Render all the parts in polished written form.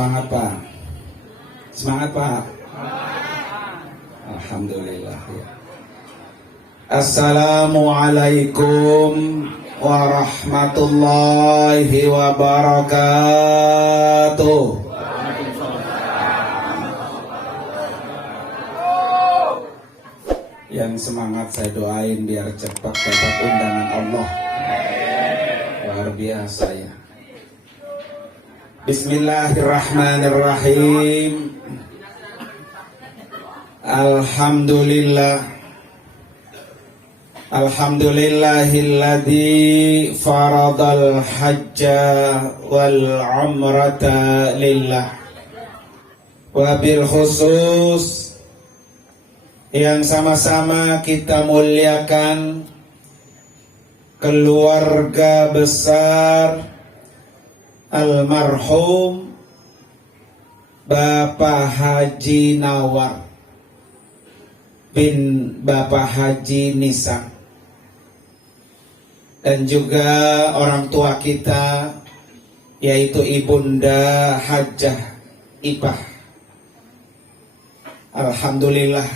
Semangat Pak. Semangat Pak. Alhamdulillah ya. Assalamualaikum warahmatullahi wabarakatuh. Yang semangat saya doain biar cepat dapat undangan Allah. Luar biasa ya. Bismillahirrahmanirrahim. Alhamdulillahilladzi faradal hajja wal umrata lillah. Wabil khusus yang sama-sama kita muliakan keluarga besar almarhum Bapak Haji Nawar bin Bapak Haji Nisa, dan juga orang tua kita yaitu Ibunda Hajah Ipah. Alhamdulillah,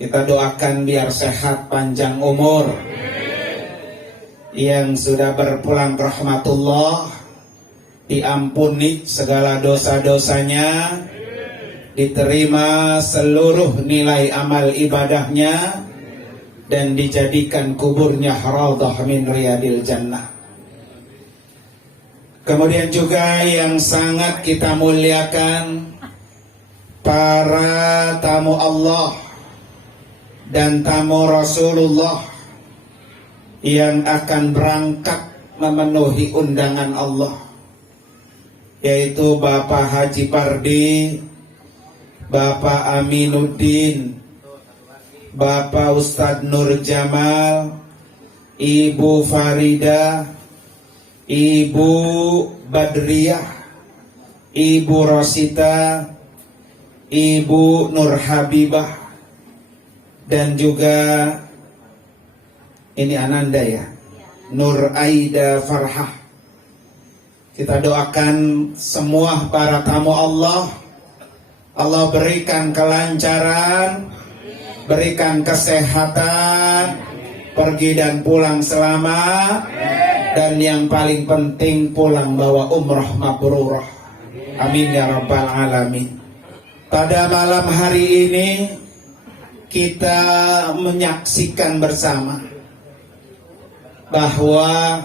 kita doakan biar sehat panjang umur. Yang sudah berpulang rahmatullah diampuni segala dosa-dosanya, diterima seluruh nilai amal ibadahnya, dan dijadikan kuburnya raudhah min riyadil jannah. Kemudian juga yang sangat kita muliakan para tamu Allah dan tamu Rasulullah yang akan berangkat memenuhi undangan Allah, yaitu Bapak Haji Pardi, Bapak Aminuddin, Bapak Ustadz Nur Jamal, Ibu Farida, Ibu Badriyah, Ibu Rosita, Ibu Nur Habibah, dan juga ini Ananda ya, Nur Aida Farhah. Kita doakan semua para tamu Allah, Allah berikan kelancaran, berikan kesehatan, pergi dan pulang selamat, dan yang paling penting pulang bawa umrah mabrurah. Amin ya rabbal alamin. Pada malam hari ini kita menyaksikan bersama bahwa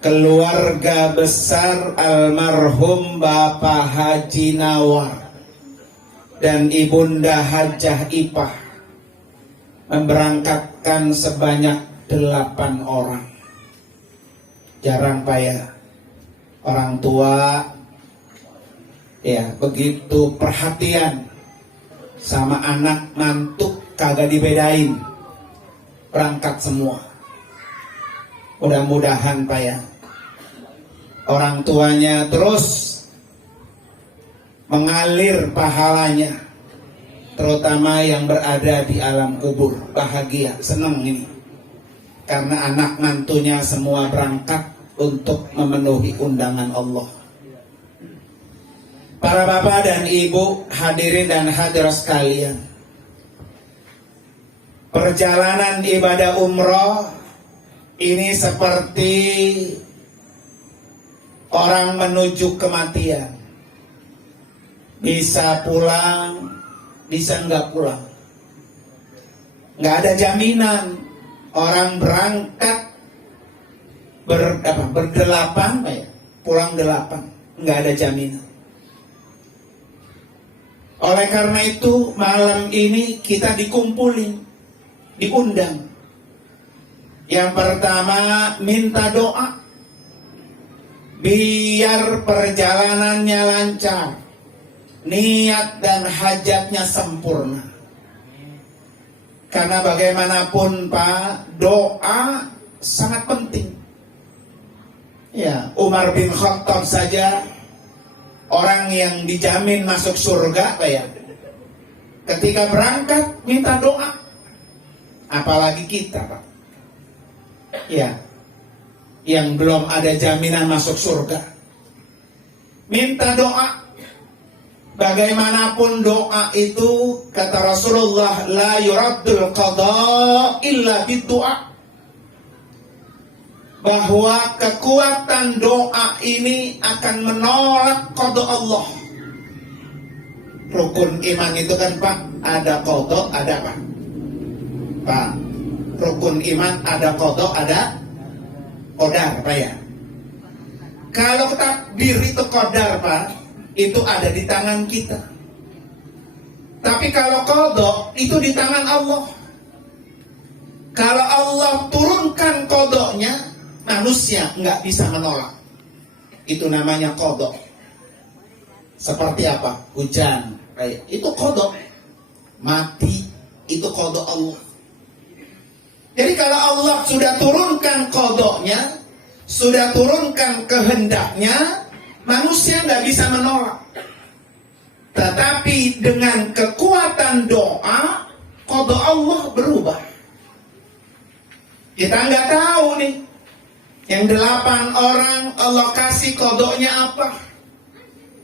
keluarga besar almarhum Bapak Haji Nawar dan Ibunda Hajah Ipah memberangkatkan sebanyak 8 orang. Jarang Pak ya, orang tua ya begitu perhatian sama anak mantuk, kagak dibedain, berangkat semua. Mudah-mudahan Pak ya, orang tuanya terus mengalir pahalanya, terutama yang berada di alam kubur. Bahagia, senang ini, karena anak mantunya semua berangkat untuk memenuhi undangan Allah. Para bapak dan ibu, hadirin dan hadirat sekalian, perjalanan ibadah umroh ini seperti orang menuju kematian. Bisa pulang, bisa nggak pulang. Nggak ada jaminan. Orang berangkat berdelapan, pulang 8, nggak ada jaminan. Oleh karena itu malam ini kita dikumpulin, diundang. Yang pertama minta doa biar perjalanannya lancar, niat dan hajatnya sempurna. Karena bagaimanapun Pak, doa sangat penting. Ya, Umar bin Khattab saja orang yang dijamin masuk surga Pak ya, ketika berangkat minta doa, apalagi kita Pak ya, yang belum ada jaminan masuk surga. minta doa. Bagaimanapun doa itu, kata Rasulullah, la yuraddul qada illa biddu'a. Bahwa kekuatan doa ini akan menolak qada Allah. Rukun iman itu kan Pak, ada qada, ada apa? Pak, rukun iman ada qada, ada qadar Pak ya. Kalau takdir itu qadar Pak, itu ada di tangan kita. Tapi kalau qada itu di tangan Allah. Kalau Allah turunkan qadanya, manusia nggak bisa menolak. Itu namanya qada. Seperti apa? Hujan, itu qada. Mati, itu qada Allah. Jadi kalau Allah sudah turunkan qadanya, sudah turunkan kehendaknya, manusia nggak bisa menolak. Tetapi dengan kekuatan doa, qada Allah berubah. Kita nggak tahu nih, yang 8 orang Allah kasih qadanya apa.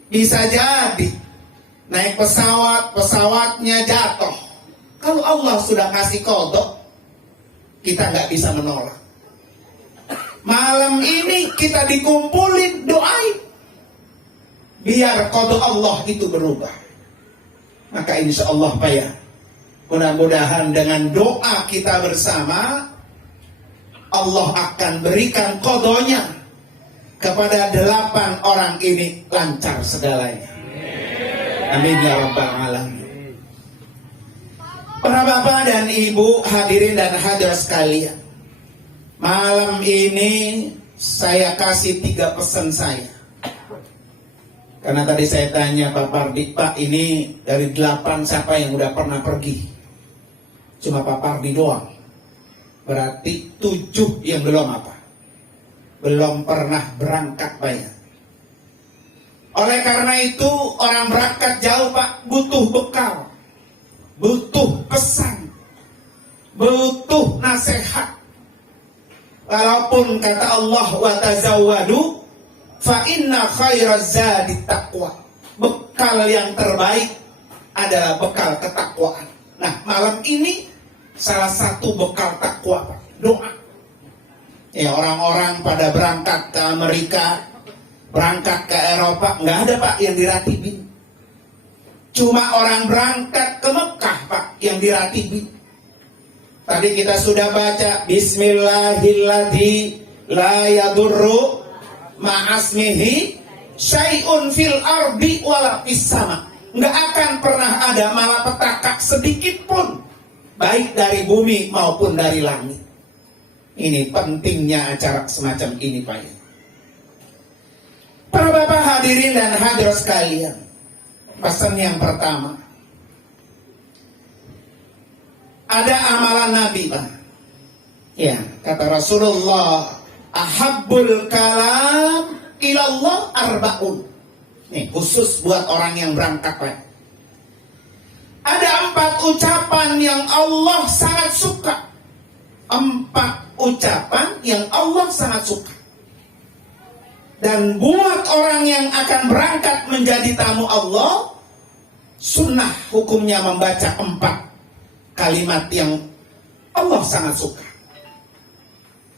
Bisa jadi naik pesawat, pesawatnya jatuh. Kalau Allah sudah kasih qada, kita nggak bisa menolak. Malam ini kita dikumpulin, doain biar qada Allah itu berubah. Maka insya Allah Pak ya, mudah-mudahan dengan doa kita bersama, Allah akan berikan qadanya kepada 8 orang ini lancar segalanya. Amin ya rabbal alamin. Para bapak dan ibu, hadirin dan hadirat sekalian, malam ini saya kasih 3 pesan saya. Karena tadi saya tanya Pak Pardi, Pak ini dari 8 siapa yang udah pernah pergi? Cuma Pak Pardi doang. Berarti 7 yang belum apa? Belum pernah berangkat Pak ya. Oleh karena itu orang berangkat jauh Pak butuh bekal, butuh pesan, butuh nasihat. Walaupun kata Allah wa tazawwadu fa inna khairaz zadi taqwa. Bekal yang terbaik adalah bekal ketakwaan. Nah, malam ini salah satu bekal takwa, Pak, doa. Ya, orang-orang pada berangkat ke Amerika, berangkat ke Eropa, nggak ada Pak yang diratibin. Cuma orang berangkat ke Mekah Pak yang diratibin. Tadi kita sudah baca Bismillahilladzi la yadurru ma'asmihi syai'un fil ardi wala fis sama. Nggak akan pernah ada malapetaka sedikit pun, baik dari bumi maupun dari langit. Ini pentingnya acara semacam ini Pak. Para bapak hadirin dan hadirat sekalian, pesan yang pertama, ada amalan Nabi Pak. Ya, kata Rasulullah, ahabbul kalam ilallah arba'un. Nih, khusus buat orang yang berangkat Pak. Ada 4 ucapan yang Allah sangat suka. 4 ucapan yang Allah sangat suka. Dan buat orang yang akan berangkat menjadi tamu Allah, sunnah hukumnya membaca 4 kalimat yang Allah sangat suka.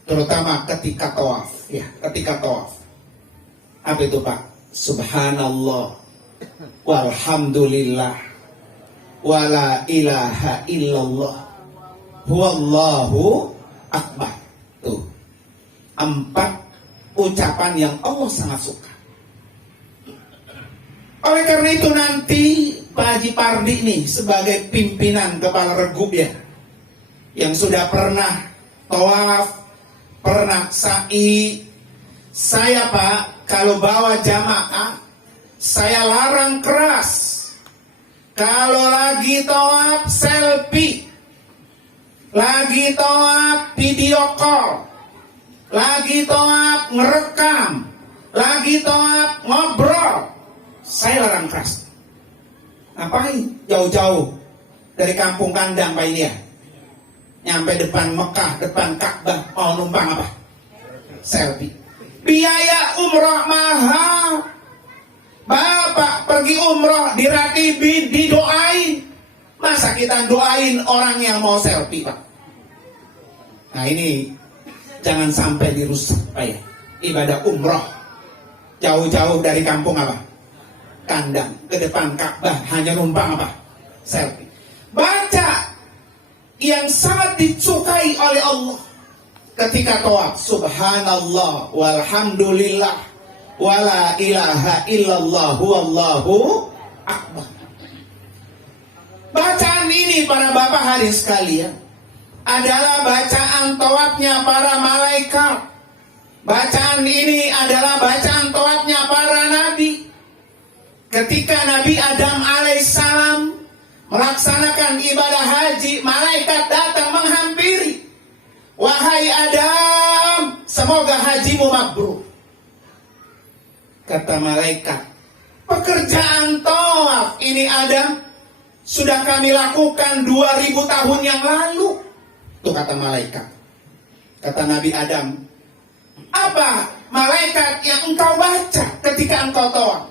Terutama ketika tawaf. Ya, ketika tawaf. Apa itu Pak? Subhanallah walhamdulillah wala ilaha illallah huwallahu akbar. Tuh, 4 ucapan yang Allah sangat suka. Oleh karena itu nanti Pak Haji Pardi nih sebagai pimpinan kepala regub ya, yang sudah pernah tawaf, pernah sa'i, saya Pak kalau bawa jamaah saya larang keras. Kalau lagi tawaf selfie, lagi tawaf video call, lagi tawaf ngerekam, lagi tawaf ngobrol, saya larang keras. Ngapain jauh-jauh dari kampung kandang Pak ini ya, nyampe depan Mekah, depan Ka'bah, mau numpang apa? Selfie. Biaya umrah mahal, Bapak pergi umroh diratibi, didoain. Masa kita doain orang yang mau selfie, Pak? Nah ini jangan sampai dirusak, Pak ya. Ibadah umroh jauh-jauh dari kampung apa? Kandang ke depan Ka'bah hanya numpang apa? Selfie. Baca yang sangat disukai oleh Allah ketika tawaf, subhanallah walhamdulillah wala ilaha illallah wallahu akbar. Bacaan ini para bapak hadirin sekalian adalah bacaan tawafnya para malaikat. Bacaan ini adalah bacaan tawafnya para nabi. Ketika Nabi Adam alaihissalam melaksanakan ibadah haji, malaikat datang menghampiri. Wahai Adam, semoga hajimu mabrur. Kata malaikat, pekerjaan tawaf ini Adam sudah kami lakukan 2000 tahun yang lalu. Itu kata malaikat. Kata Nabi Adam, apa malaikat yang engkau baca ketika engkau tawaf?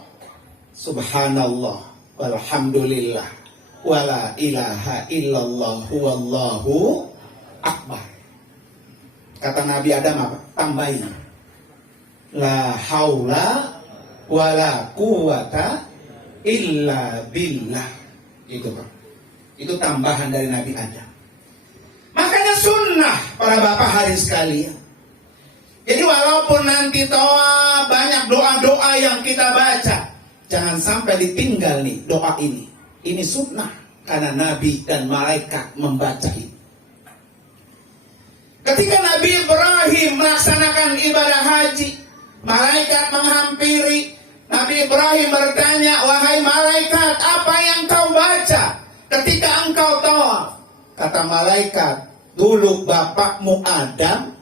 Subhanallah walhamdulillah wala ilaha illallah wallahu akbar. Kata Nabi Adam apa? Tambahin. La haula wala quwata illa billah. Itu Pak. Itu tambahan dari Nabi Adam. Makanya sunnah para bapak hadirin sekalian. Jadi walaupun nanti toa banyak doa-doa yang kita baca, jangan sampai ditinggal nih doa ini. Ini sunnah karena Nabi dan malaikat membaca ini. Ketika Nabi Ibrahim melaksanakan ibadah haji, malaikat menghampiri. Nabi Ibrahim bertanya, wahai malaikat, apa yang kau baca ketika engkau tawaf? Kata malaikat, dulu bapakmu Adam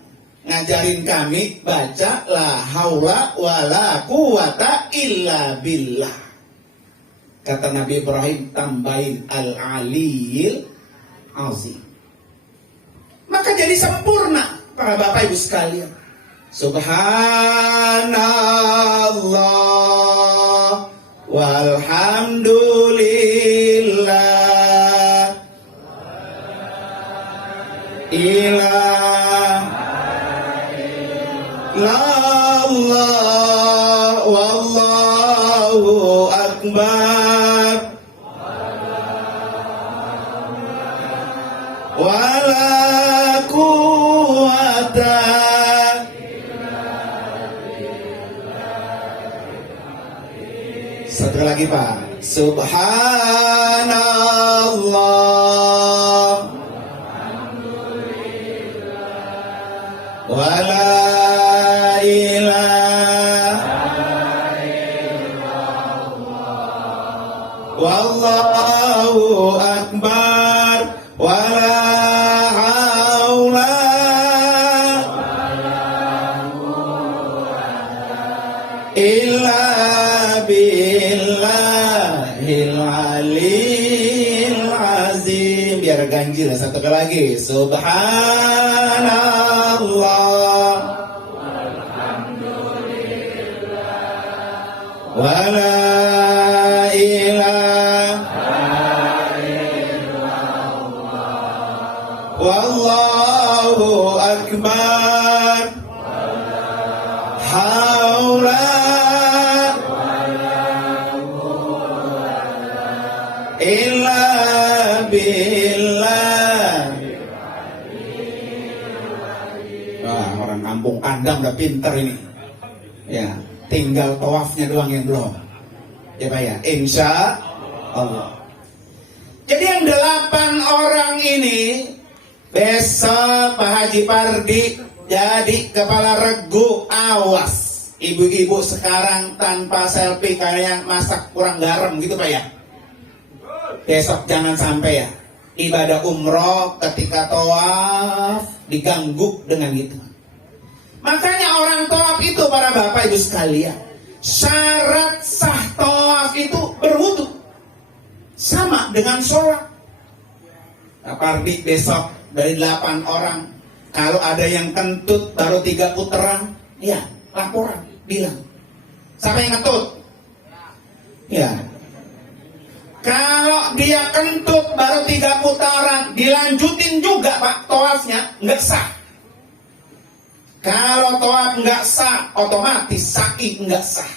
ngajarin kami baca la haula wala quwata illa billah. Kata Nabi Ibrahim, tambahin al-aliyil azim. Maka jadi sempurna para bapak ibu sekalian. Subhanallah walhamdulillah ilallah wallahu akbar wala quwata. Satu lagi Pak. Subhanallah wala ilaha wallahu akbar wala haula illa billahil aliyil azim. Biar ganjil. Satu kali lagi. Subhanallah wala ilaha wallahu akbar haula illa billah. Wah, orang kampung kandang udah pinter ini. Ya, tinggal tawafnya doang yang belum. Ya Pak ya, insya Allah. Jadi yang 8 orang ini besok Pak Haji Pardi jadi kepala regu. Awas, ibu-ibu sekarang tanpa selfie kayak masak kurang garam gitu Pak ya. Besok jangan sampai ya ibadah umroh ketika tawaf diganggu dengan itu. Makanya orang tawaf itu para bapak ibu sekalian, syarat sah tawaf itu berwudu, sama dengan sholat. Nah, Pardi besok dari 8 orang, kalau ada yang kentut baru 3 putaran, ya laporan, bilang siapa yang kentut. Ya. Kalau dia kentut baru 3 putaran, dilanjutin juga Pak tawafnya, nggak sah. Kalau tawaf nggak sah, otomatis sa'i nggak sah.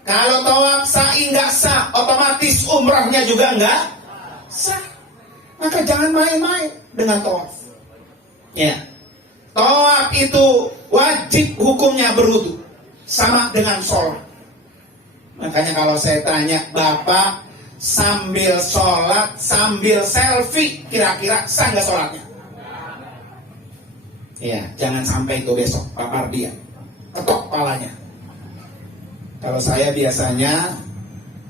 Kalau tawaf sa'i nggak sah, otomatis umrahnya juga nggak sah. Maka jangan main-main dengan tawaf. Ya, tawaf itu wajib hukumnya berwudu, sama dengan sholat. Makanya kalau saya tanya, Bapak sambil sholat, sambil selfie, kira-kira sah nggak sholatnya? Ya, jangan sampai itu besok papar dia, ketok palanya. Kalau saya biasanya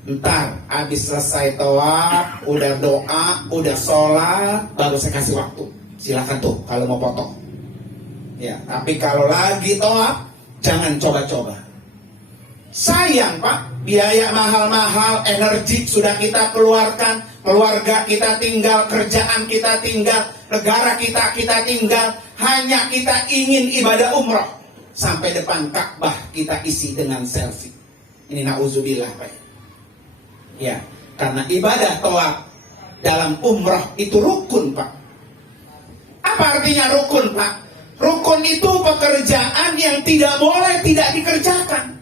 ntar habis selesai tawaf, udah doa, udah sholat, baru saya kasih waktu. Silakan tuh kalau mau potong. Ya, tapi kalau lagi tawaf, jangan coba-coba. Sayang Pak, biaya mahal-mahal, energi sudah kita keluarkan, keluarga kita tinggal, kerjaan kita tinggal, negara kita tinggal, hanya kita ingin ibadah umrah. Sampai depan Ka'bah kita isi dengan selfie. Ini na'udzubillah Pak. Ya, karena ibadah tawaf dalam umrah itu rukun Pak. Apa artinya rukun Pak? Rukun itu pekerjaan yang tidak boleh tidak dikerjakan.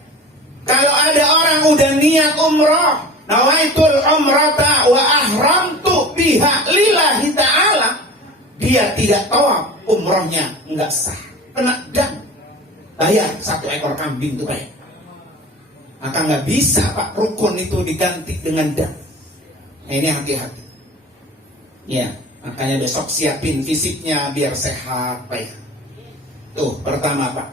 Kalau ada orang udah niat umrah, nawaitul umrata wa ahramtu biha lillahi ta'ala, dia tidak tawaf, umrahnya enggak sah, kena dam, bayar 1 ekor kambing tuh Pak. Maka nggak bisa Pak rukun itu diganti dengan dam. Nah, ini hati-hati. Ya, makanya besok siapin fisiknya biar sehat Pak. Tuh pertama Pak.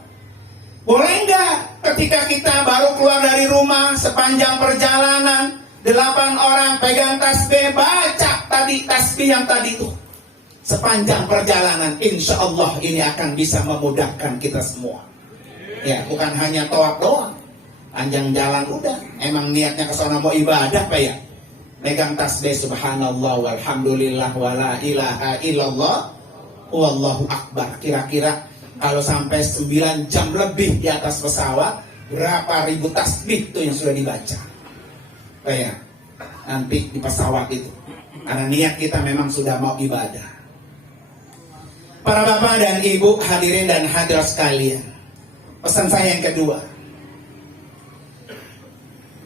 Boleh nggak ketika kita baru keluar dari rumah sepanjang perjalanan 8 orang pegang tasbih, baca tadi tasbih yang tadi itu sepanjang perjalanan, insya Allah ini akan bisa memudahkan kita semua. Ya, bukan hanya tawaf doang, panjang jalan udah emang niatnya ke sana mau ibadah Pak ya, pegang tasbih subhanallah walhamdulillah wala ilaha illallah wallahu akbar. Kira-kira kalau sampai 9 jam lebih di atas pesawat, berapa ribu tasbih itu yang sudah dibaca Pak ya, nanti di pesawat itu, karena niat kita memang sudah mau ibadah. Para bapak dan ibu hadirin dan hadirat sekalian, pesan saya yang kedua,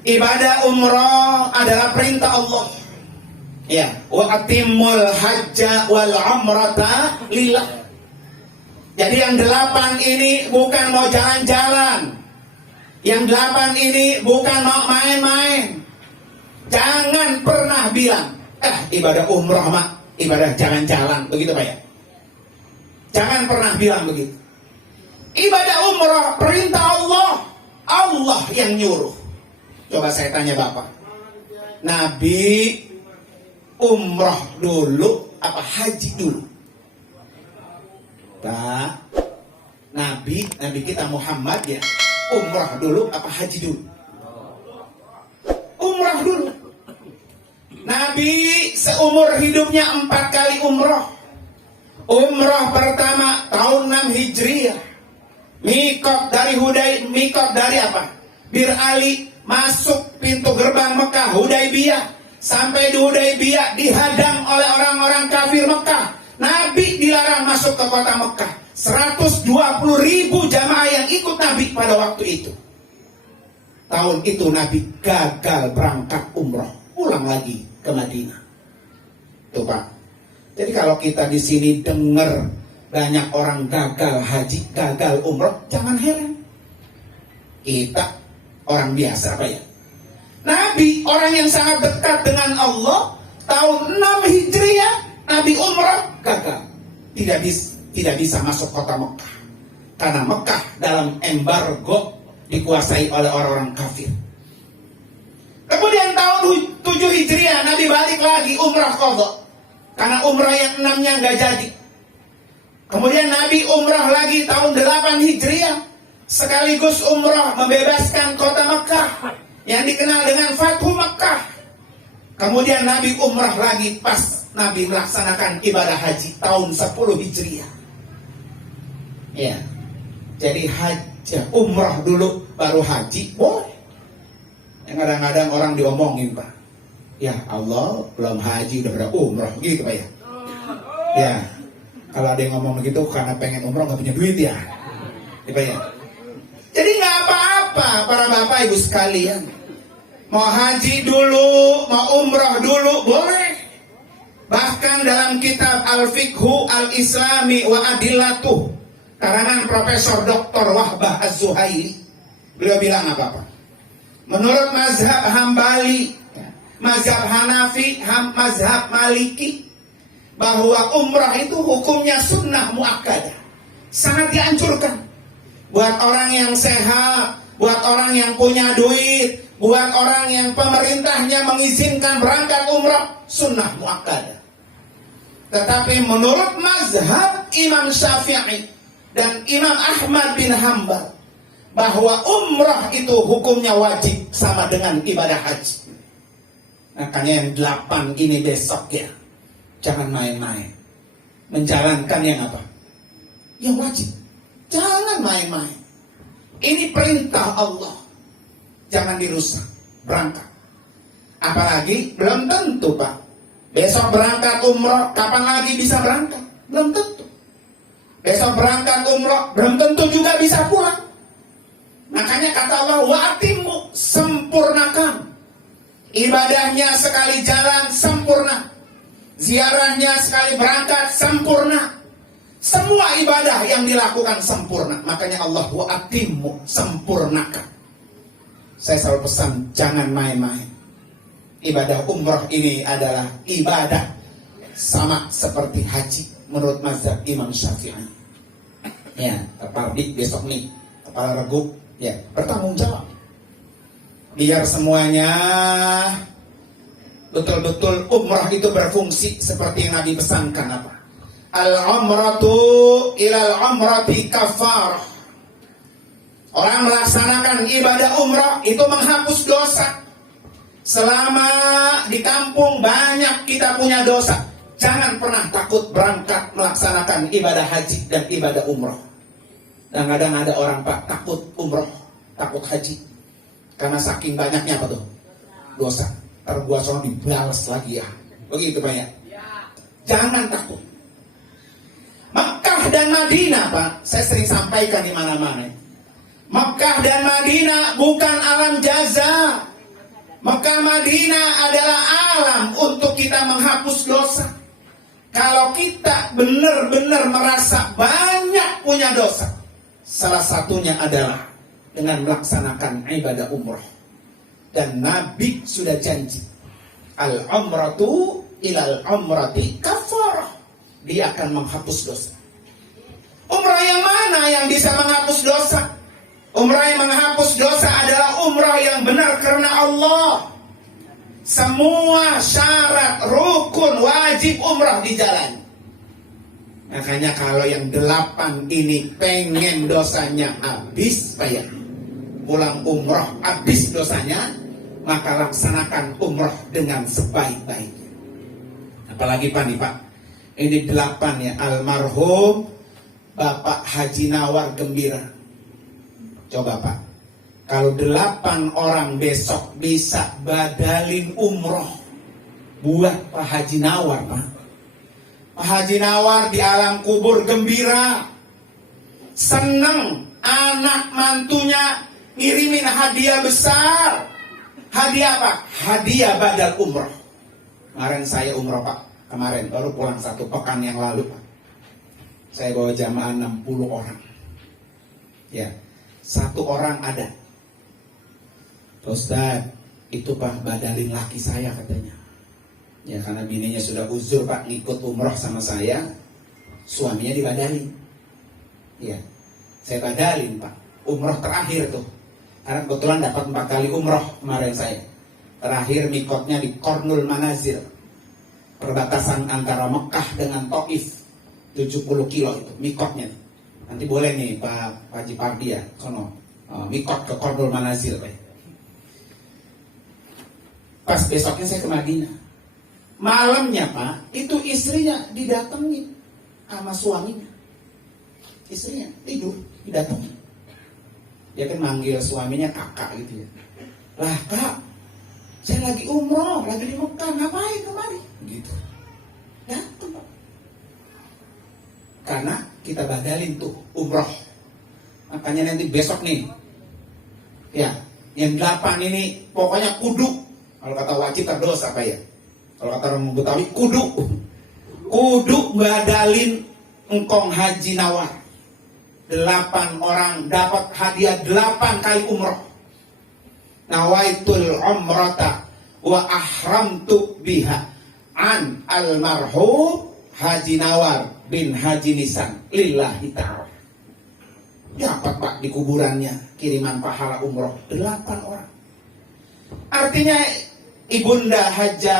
ibadah umrah adalah perintah Allah. Ya, wa atimul hajja wal umrata lillah. Jadi yang 8 ini bukan mau jalan-jalan, yang 8 ini bukan mau main-main. Jangan pernah bilang, ibadah umrah mak, ibadah jalan-jalan, begitu Pak ya. Jangan pernah bilang begitu. Ibadah umrah perintah Allah, Allah yang nyuruh. Coba saya tanya Bapak, Nabi umrah dulu apa haji dulu? Pak, Nabi kita Muhammad ya, umrah dulu apa haji dulu? Umrah dulu. Nabi seumur hidupnya 4 kali umrah. Umrah pertama tahun 6 Hijriah. Mikot dari apa? Bir Ali, masuk pintu gerbang Mekah, Hudaybiyah. Sampai di Hudaybiyah dihadang oleh orang-orang kafir Mekah. Nabi dilarang masuk ke kota Mekah. 120.000 jamaah yang ikut Nabi pada waktu itu. Tahun itu Nabi gagal berangkat umrah, pulang lagi ke Madinah. Tuh Pak. Jadi kalau kita di sini dengar banyak orang gagal haji, gagal umrah, jangan heran. Kita orang biasa Pak ya. Nabi orang yang sangat dekat dengan Allah, tahun 6 Hijriah Nabi umrah gagal, tidak bisa masuk kota Mekah karena Mekah dalam embargo dikuasai oleh orang-orang kafir. Kemudian tahun 7 Hijriah Nabi balik lagi umrah qadha karena umrah yang 6-nya nggak jadi. Kemudian Nabi umrah lagi tahun 8 Hijriah sekaligus umrah membebaskan kota Mekah yang dikenal dengan Fathu Mekah. Kemudian Nabi umrah lagi pas Nabi melaksanakan ibadah haji tahun 10 Hijriah. Ya. Jadi haji umrah dulu baru haji boleh. Yang kadang-kadang orang diomongin Pak, ya Allah belum haji udah pada umroh gitu Pak ya. Ya, kalau ada yang ngomong begitu karena pengen umroh nggak punya duit ya, Pak ya. Jadi nggak apa-apa para bapak ibu sekalian, mau haji dulu, mau umroh dulu boleh. Bahkan dalam kitab Al-Fiqhu Al-Islami wa Adillatuh karangan Profesor Dr. Wahbah Az-Zuhaili, beliau bilang apa-apa? Menurut mazhab Hambali, mazhab Hanafi, mazhab Maliki, bahwa umrah itu hukumnya sunnah muakkadah, sangat dianjurkan buat orang yang sehat, buat orang yang punya duit, buat orang yang pemerintahnya mengizinkan berangkat umrah, sunnah muakkadah. Tetapi menurut mazhab Imam Syafi'i dan Imam Ahmad bin Hanbal, bahwa umrah itu hukumnya wajib sama dengan ibadah haji. Makanya yang 8 ini besok ya, jangan main-main. Menjalankan yang apa? Yang wajib. Jangan main-main. Ini perintah Allah. Jangan dirusak. Berangkat. Apalagi belum tentu Pak. Besok berangkat umrah, kapan lagi bisa berangkat? Belum tentu. Besok berangkat umrah, belum tentu juga bisa pulang. Makanya kata Allah, wa'atimu, sempurnakan. Ibadahnya sekali jalan, sempurna. Ziarahnya sekali berangkat, sempurna. Semua ibadah yang dilakukan sempurna. Makanya Allah, wa'atimu, sempurnakan. Saya selalu pesan, jangan main-main. Ibadah umrah ini adalah ibadah sama seperti haji menurut mazhab Imam Syafi'i. Ya, terpardik besok nih, kepala reguk. Ya, bertanggung jawab. Biar semuanya betul-betul umrah itu berfungsi seperti yang Nabi pesankan apa? Al-umratu ilal umrati kafarah. Orang melaksanakan ibadah umrah itu menghapus dosa. Selama di kampung banyak kita punya dosa, jangan pernah takut berangkat melaksanakan ibadah haji dan ibadah umrah. Dan kadang ada orang Pak takut umroh, takut haji, karena saking banyaknya apa tuh? Dosa. Terbuat soal dibalas lagi ya. Begitu Pak ya. Jangan takut. Makkah dan Madinah Pak, saya sering sampaikan di mana-mana. Makkah dan Madinah bukan alam jaza. Makkah Madinah adalah alam untuk kita menghapus dosa. Kalau kita benar-benar merasa banyak punya dosa, salah satunya adalah dengan melaksanakan ibadah umrah. Dan Nabi sudah janji, al-umratu ilal umrati kafarah. Dia akan menghapus dosa. Umrah yang mana yang bisa menghapus dosa? Umrah yang menghapus dosa adalah umrah yang benar karena Allah. Semua syarat, rukun, wajib umrah dijalani. Makanya kalau yang 8 ini pengen dosanya habis, Pak ya, pulang umrah habis dosanya, maka laksanakan umrah dengan sebaik-baiknya. Apalagi Pak nih Pak, ini 8 ya, almarhum Bapak Haji Nawar Gembira. Coba Pak, kalau 8 orang besok bisa badalin umroh buat Pak Haji Nawar Pak. Pak Haji Nawar di alam kubur gembira, seneng anak mantunya ngirimin hadiah besar. Hadiah apa? Hadiah badal umroh. Kemarin saya umroh Pak, kemarin baru pulang 1 pekan yang lalu Pak. Saya bawa jamaah 60 orang. Ya, 1 orang ada. Ustaz, itu Pak badalin laki saya katanya. Ya karena bininya sudah uzur Pak, ngikut umroh sama saya, suaminya dibadalin. Ya, saya badalin Pak, umroh terakhir tuh. Karena kebetulan dapat 4 kali umroh kemarin saya. Terakhir mikotnya di Kornul Manazil, perbatasan antara Mekah dengan Taif, 70 kilo itu mikotnya. Nanti boleh nih Pak Haji Pardi ya, sono mikot ke Kornul Manazil Pak. Pas besoknya saya ke Madinah. Malamnya Pak, itu istrinya didatengin sama suaminya. Istrinya tidur, didatengin. Dia kan manggil suaminya kakak gitu ya. Lah kak, saya lagi umroh, lagi di Mekah, ngapain kemari? Gitu. Datang Pak. Karena kita badalin tuh umroh. Makanya nanti besok nih, ya, yang 8 ini pokoknya kudu. Kalau kata wajib terdosa Pak ya. Kalau kata orang Betawi kudu. Kudu badalin engkong haji nawar. 8 orang dapat hadiah 8 kali umroh. Nawaitul umrata wa ahramtu biha an almarhum Haji Nawar bin Haji Nisan lillahi ta'ala. Dapat Pak di kuburannya kiriman pahala umroh 8 orang. Artinya Ibunda Haja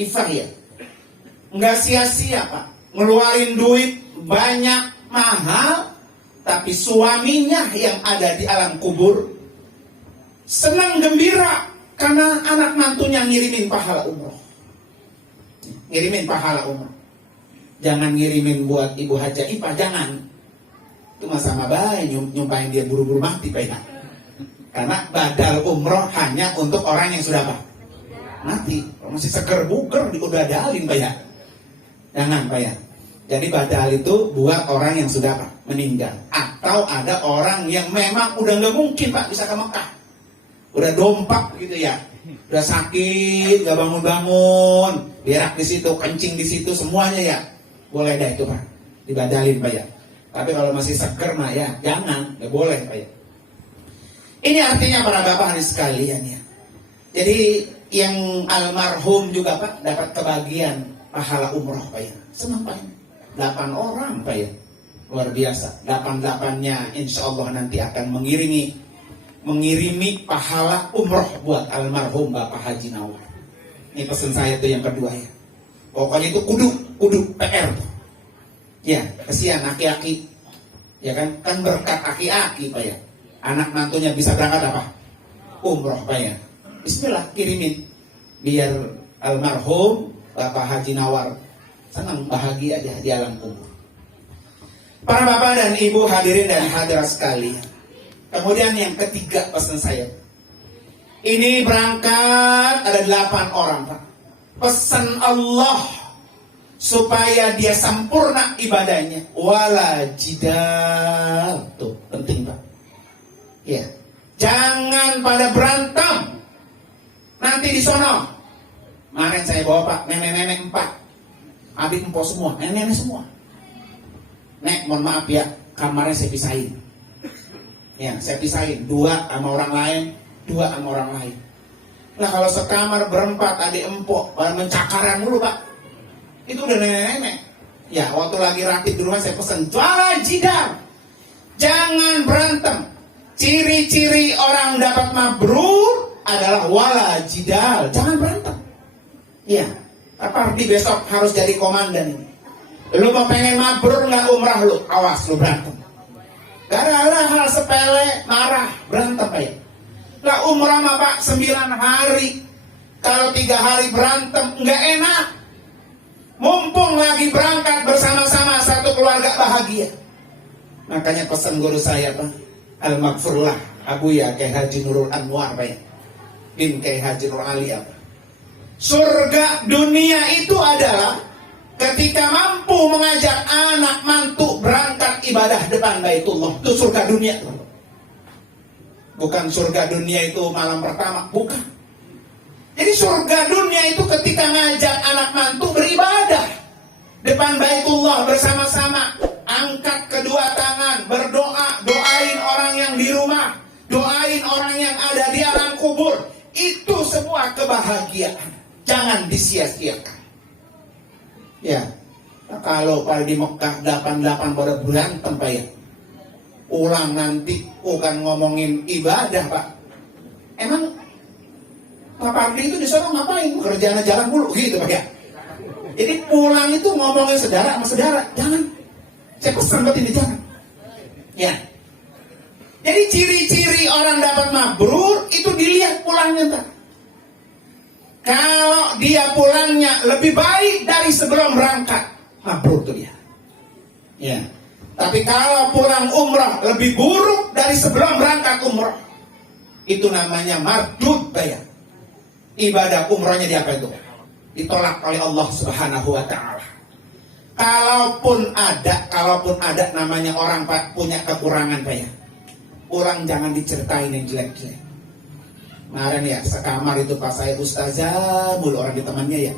Ifah ya, nggak sia-sia Pak ngeluarin duit banyak mahal, tapi suaminya yang ada di alam kubur senang gembira karena anak mantunya ngirimin pahala umroh. Ngirimin pahala umroh. Jangan ngirimin buat Ibu Haja Ipah, jangan. Itu mah sama baik nyumpahin dia buru-buru mati Pak ya. Karena badal umroh hanya untuk orang yang sudah apa? Mati. Kalau masih seger buger udah dalin Pak ya. Jangan Pak ya. Jadi badal itu buat orang yang sudah apa? Meninggal. Atau ada orang yang memang udah nggak mungkin Pak bisa ke Mekah. Udah dompak gitu ya, udah sakit, gak bangun-bangun, berak di situ, kencing di situ, semuanya ya, boleh dah itu Pak, dibadalin Pak ya. Tapi kalau masih seger mah ya, jangan, gak boleh Pak ya. Ini artinya para bapak hadis sekalian ya. Jadi yang almarhum juga Pak dapat kebagian pahala umroh Pak ya. Senang Pak ya. 8 orang Pak ya, luar biasa. 8-8-nya insya Allah nanti akan mengirimi pahala umroh buat almarhum Bapak Haji Nawar. Ini pesan saya tuh yang kedua ya. Pokoknya itu kudu PR tuh. Ya, kesian aki-aki. Ya kan berkat aki-aki Pak ya. Anak mantunya bisa berangkat apa? Umroh Pak ya. Bismillah kirimin. Biar almarhum Bapak Haji Nawar senang bahagia aja di alam kubur. Para bapak dan ibu hadirin dan hadirat sekalian. Kemudian yang ketiga pesan saya. Ini berangkat ada 8 orang Pak. Pesan Allah supaya dia sempurna ibadahnya. Wala jidal. Tuh penting Pak. Ya. Jangan pada berantem. Nanti di sono. Kemarin saya bawa Pak nenek-nenek 4. Adik empok semua, nenek-nenek semua. Nek, mohon maaf ya, kamarnya saya pisahin. Ya, saya pisahin 2 sama orang lain, 2 sama orang lain. Nah kalau sekamar berempat adik empok, pada mencakaran dulu Pak. Itu udah nenek-nenek. Ya, waktu lagi rakit di rumah saya pesen, jualan jidar. Jangan berantem. Ciri-ciri orang dapat mabrur adalah wala jidal. Jangan berantem. Ya, apa arti besok harus jadi komandan ini? Lu mau pengen mabrur nggak umrah lu? Awas lu berantem. Gara-gara hal sepele marah berantem Pak ya. Lah umrah mah Pak 9 hari. Kalau 3 hari berantem nggak enak. Mumpung lagi berangkat bersama-sama satu keluarga bahagia. Makanya pesan guru saya Pak, Al-Maghfurlah Abuya Kyai Haji Nurul Anwar Pak ya. Bin Kyai Haji Nur Ali apa? Surga dunia itu adalah ketika mampu mengajak anak mantu berangkat ibadah depan Baitullah. Itu surga dunia. Bukan surga dunia itu malam pertama, bukan. Jadi surga dunia itu ketika ngajak anak mantu beribadah depan Baitullah bersama-sama. Angkat kedua tangan, berdoa, doain orang yang di rumah, doain orang yang ada di alam kubur. Itu semua kebahagiaan. Jangan disia-siakan. Ya, nah, kalau pada di Mekah 88 pada berantem Pak ya. Ulang nanti bukan ngomongin ibadah Pak. Emang Pak Pardi itu di sana ngapain? Kerjaan jalan mulu gitu Pak ya. Jadi pulang itu ngomongin saudara sama saudara, jangan. Saya pesan buat ini jangan. Ya. Jadi ciri-ciri orang dapat mabrur itu dilihat pulangnya Pak. Kalau dia pulangnya lebih baik dari sebelum berangkat, mabrur tuh dia. Ya. Tapi kalau pulang umrah lebih buruk dari sebelum berangkat umrah, itu namanya mardud bayar. Ibadah umrohnya di apa itu? Ditolak oleh Allah Subhanahu wa taala. Kalaupun ada namanya orang punya kekurangan bayar. Orang jangan diceritain yang jelek-jelek. Kemarin ya, sekamar itu pas saya ustazah mulu orang di temannya ya.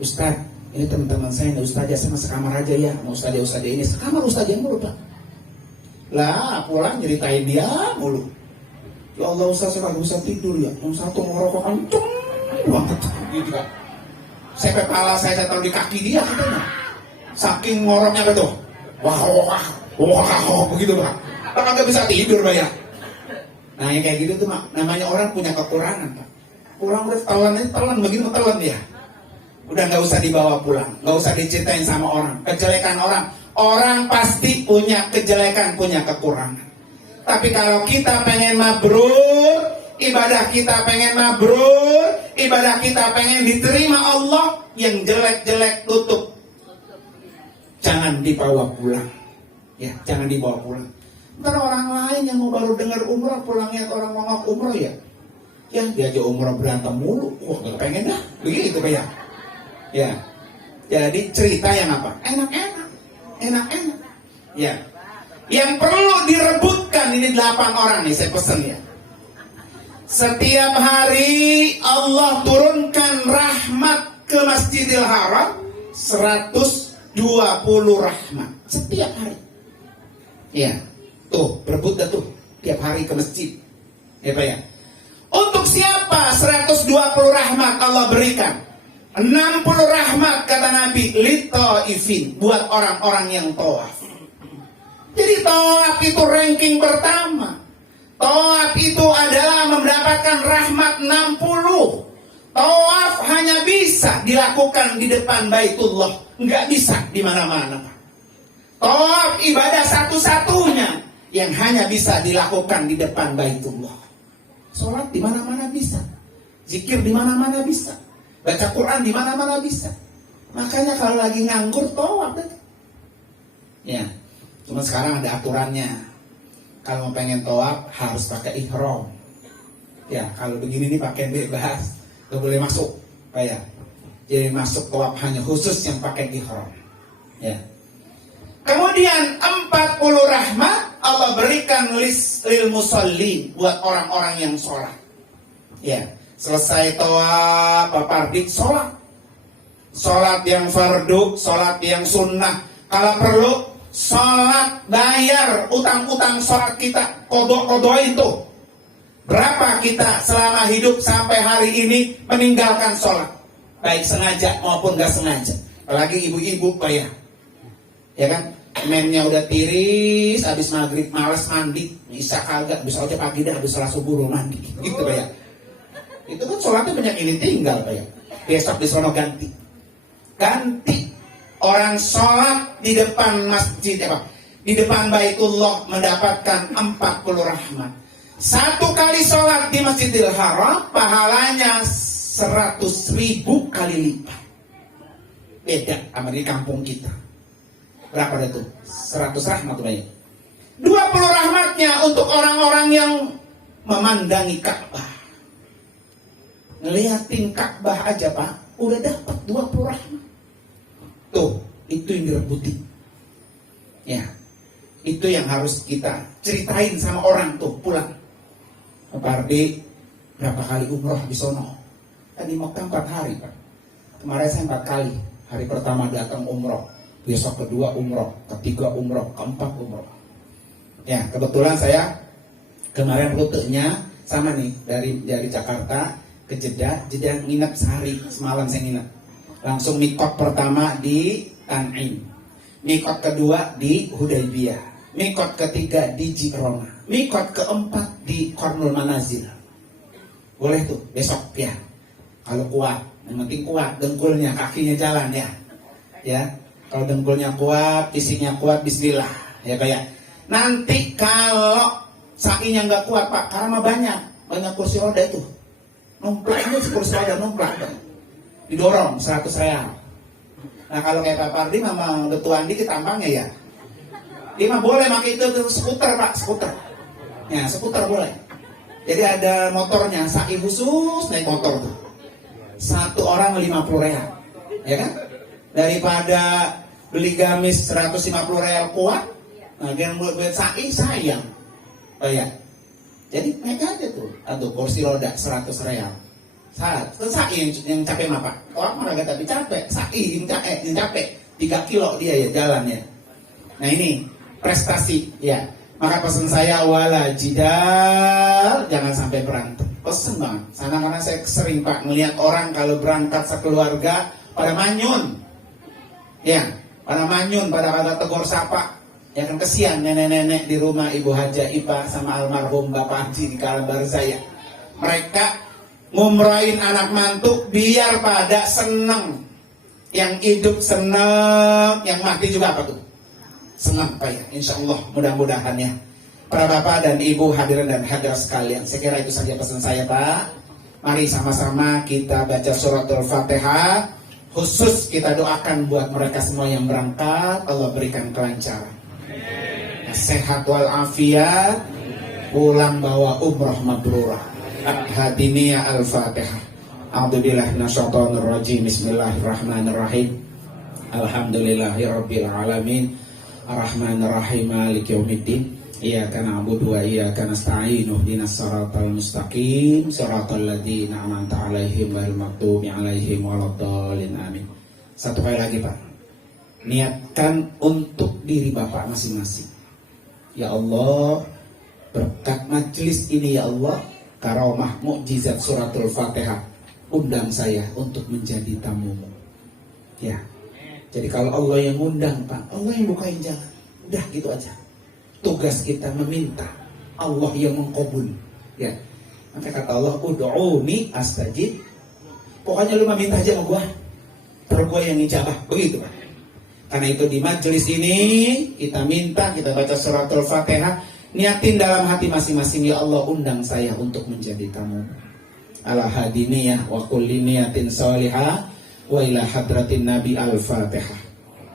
Ustaz, ini teman-teman saya nih ustazah sama sekamar aja ya. Mau ustazah ini sekamar ustazah mulu Pak. Lah pulang nyeritain dia mulu. Ya Allah Ustaz, saya gak bisa tidur ya. Yang satu ngerokok kenceng banget gitu kan. Saya kepala saya taruh di kaki dia katanya. Saking ngoroknya gitu. Wah, begitu Pak. Pak gak bisa tidur Pak ya. Nah yang kayak gitu tuh namanya orang punya kekurangan Pak. Pulang udah telan begini telan ya. Udah gak usah dibawa pulang, gak usah diceritain sama orang. Kejelekan orang pasti punya kejelekan, punya kekurangan. Tapi kalau kita pengen mabrur, ibadah kita pengen mabrur, ibadah kita pengen diterima Allah, yang jelek-jelek tutup. Jangan dibawa pulang. Ya, jangan dibawa pulang. Ntar orang lain yang mau baru dengar umrah, pulangnya orang mau umrah ya. Ya, diajak umrah berantem mulu. Wah, gak pengen dah. Begitu kayak. Ya. Jadi cerita yang apa? Enak-enak. Ya. Yang perlu direbutkan ini 8 orang nih saya pesen ya. Setiap hari Allah turunkan rahmat ke Masjidil Haram 120 rahmat setiap hari. Ya. Tuh, berebut dah tuh tiap hari ke masjid. Ya Pak ya. Untuk siapa 120 rahmat Allah berikan? 60 rahmat kata Nabi litaifin, buat orang-orang yang tawaf. Jadi tawaf itu ranking pertama. Tawaf itu adalah mendapatkan rahmat 60. Tawaf hanya bisa dilakukan di depan Baitullah, nggak bisa di mana-mana. Tawaf ibadah satu-satunya yang hanya bisa dilakukan di depan Baitullah. Sholat di mana-mana bisa, zikir di mana-mana bisa, baca Quran di mana-mana bisa. Makanya kalau lagi nganggur tawaf. Ya, cuma sekarang ada aturannya. Kalau mau pengen tawaf harus pakai ihram. Ya, kalau begini nih pakai bebas, gak boleh masuk, kayak. Jadi masuk tawaf hanya khusus yang pakai ihram. Ya. Kemudian 40 rahmat Allah berikan lil musallin, buat orang-orang yang sholat. Ya, selesai tawaf pardik sholat. Sholat yang fardu, sholat yang sunnah. Kalau perlu sholat bayar utang-utang sholat kita, kodok-kodokin tuh. Berapa kita selama hidup sampai hari ini meninggalkan sholat, baik sengaja maupun gak sengaja. Apalagi ibu-ibu Pak ya. Ya kan? Mennya udah tiris, habis maghrib malas mandi, bisa kagak, bisa aja pagi dah, habis salat subuh mandi, gitu Pak ya. Itu kan sholatnya banyak ini tinggal Pak ya. Besok disono ganti. Orang sholat di depan masjid apa? Di depan Baitullah mendapatkan 40 rahmat. Satu kali sholat di Masjidil Haram pahalanya 100.000 kali lipat. Beda sama di kampung kita. Berapa itu? 100 rahmat banyak. 20 rahmatnya untuk orang-orang yang memandangi Ka'bah. Ngeliatin Ka'bah aja Pak, udah dapat 20 rahmat. Tuh, itu yang direbuti. Ya, itu yang harus kita ceritain sama orang tuh pulang. Pak Ardi, berapa kali umroh di sono? Tadi Mekah 4 hari Pak. Kemarin saya 4 kali. Hari pertama datang umroh, besok kedua umroh, ketiga umroh, keempat umroh. Ya, kebetulan saya kemarin rutenya sama nih, dari Jakarta ke Jeddah nginep sehari, semalam saya nginep. Langsung mikot pertama di Tan'im, mikot kedua di Hudaybiyah, mikot ketiga di Jirona, mikot keempat di Qarnul Manazil. Boleh tuh besok ya, kalau kuat. Yang penting kuat, dengkulnya, kakinya jalan ya. Ya, kalau dengkulnya kuat, fisiknya kuat, bismillah. Ya kayak. Nanti kalau sakinya nggak kuat Pak, karena banyak kursi roda itu. Numplak ini kursi roda numplak. Didorong 100 real. Nah kalau kayak Pak Pardi memang detuan dikit tampangnya ya. Dia mah boleh pakai itu skuter Pak, skuter. Ya skuter boleh. Jadi ada motornya, sa'i khusus naik motor tuh. Satu orang 50 real. Ya kan? Daripada beli gamis 150 real kuat, nah dia buat sa'i sayang. Bayar. Jadi naik aja tuh. Aduh, kursi roda 100 real. Sa'i yang capek apa? Orang mana gak tapi capek. Sa'i yang capek. 3 kilo dia ya jalannya. Nah ini prestasi ya. Maka pesan saya wala jidal, jangan sampai berantem. Pesen banget. Karena saya sering Pak melihat orang kalau berangkat sekeluarga pada manyun. Ya, pada manyun, pada tegur sapa. Ya kan kesian nenek-nenek di rumah Ibu Haja Ipa sama almarhum Bapak Haji di Kalambar saya. Mereka ngumrohin anak mantu biar pada seneng. Yang hidup seneng, yang mati juga apa tuh? Senang Pak ya, insya Allah mudah-mudahan ya. Para bapak dan ibu hadirin dan hadirat sekalian, saya kira itu saja pesan saya Pak. Mari sama-sama kita baca suratul Fatihah. Khusus kita doakan buat mereka semua yang berangkat, Allah berikan kelancaran, sehat walafiat, pulang bawa umroh mabrurah. Hadiniya al-Fatihah. A'udzubillahi minasyaitonir rajim. Bismillahirrahmanirrahim. Alhamdulillahirabbil alamin. Arrahmanirrahim. Maliki yaumiddin. Iyyaka na'budu wa iyyaka nasta'in. Ihdinas siratal mustaqim. Siratal ladzina an'amta 'alaihim ghairil maghdubi 'alaihim waladdallin. Amin. Satu kali lagi Pak. Niatkan untuk diri Bapak masing-masing. Ya Allah, berkat majelis ini ya Allah, karomah mukjizat suratul Fatihah, undang saya untuk menjadi tamumu. Ya. Jadi kalau Allah yang undang Pak, Allah yang bukain jalan. Udah gitu aja. Tugas kita meminta, Allah yang mengkabul. Ya. Maka kata Allah, ud'uni astajib. Pokoknya lu meminta aja sama gua, terus gua yang ijabah. Begitu Pak. Karena itu di majelis ini kita minta, kita baca suratul Fatihah, niatin dalam hati masing-masing, ya Allah undang saya untuk menjadi tamu. Ala hadiniyah wa kulli niyatin salihah wa ila hadratin nabi al-Fatihah.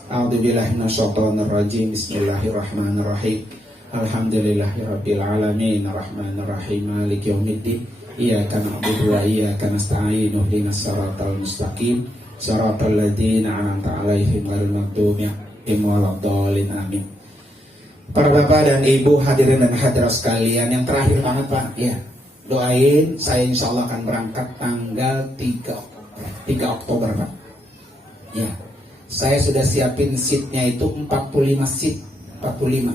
A'udzubillahi minasyaitonir rajim. Bismillahirrahmanirrahim. Alhamdulillahirabbil alamin. Arrahmanirrahim. Maliki yaumiddin. Iyyaka na'budu wa iyyaka nasta'in. Ihdinas siratal mustaqim. Siratal ladzina an'amta 'alaihim ghairil maghdubi 'alaihim waladdallin. Amin. Para bapak dan ibu hadirin dan hadirat sekalian, yang terakhir banget Pak, ya, doain saya insya Allah akan berangkat tanggal 3 Oktober Pak. Ya, saya sudah siapin seatnya itu 45 seat, 45.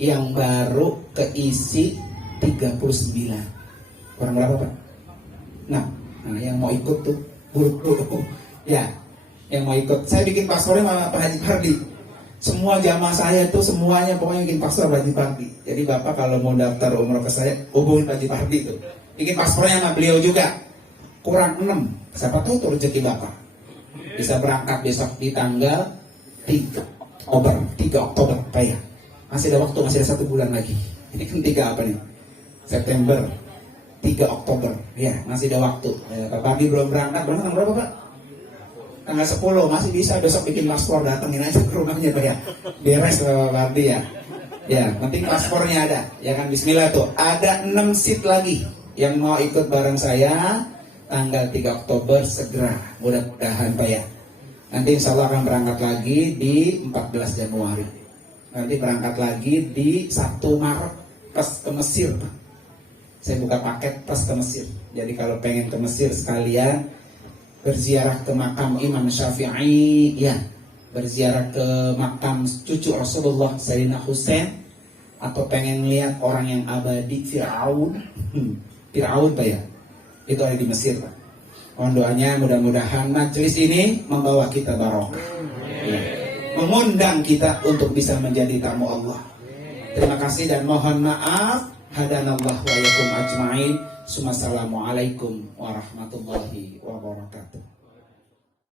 Yang baru keisi 39. Kurang berapa Pak? Nah, yang mau ikut tuh buru-buru. Ya, yang mau ikut, saya bikin paspornya sama Pak Haji Pardi. Semua jamaah saya itu semuanya pokoknya bikin paspor Pak Haji Pardi. Jadi Bapak kalau mau daftar umroh ke saya, hubungin Pak Haji Pardi itu. Bikin paspornya sama beliau juga. Kurang 6. Siapa tahu itu rezeki Bapak. Bisa berangkat besok di tanggal 3 Oktober. 3 Oktober Pak ya. Masih ada waktu, masih ada 1 bulan lagi. Ini kan 3 apa nih? September. 3 Oktober. Ya, masih ada waktu. Pak Pardi belum berangkat. Berangkat tanggal berapa Pak? Tanggal 10, masih bisa besok bikin paspor, datengin aja ke rumahnya Pak ya. Beres Pak Pardi ya. Ya, penting paspornya ada. Ya kan, bismillah tuh. Ada 6 seat lagi yang mau ikut bareng saya tanggal 3 Oktober segera. Mudah-mudahan Pak ya. Nanti insya Allah akan berangkat lagi di 14 Januari. Nanti berangkat lagi di 1 Maret pas ke Mesir Pak. Saya buka paket pas ke Mesir. Jadi kalau pengen ke Mesir sekalian berziarah ke makam Imam Syafi'i, ya, berziarah ke makam cucu Rasulullah Sayyidina Husain, atau pengen lihat orang yang abadi Fir'aun, Fir'aun Pak ya, itu ada di Mesir Pak. Mohon doanya mudah-mudahan majelis ini membawa kita barokah, ya, mengundang kita untuk bisa menjadi tamu Allah. Terima kasih dan mohon maaf. Hadanallah wa yakum ajma'in. Assalamualaikum warahmatullahi wabarakatuh.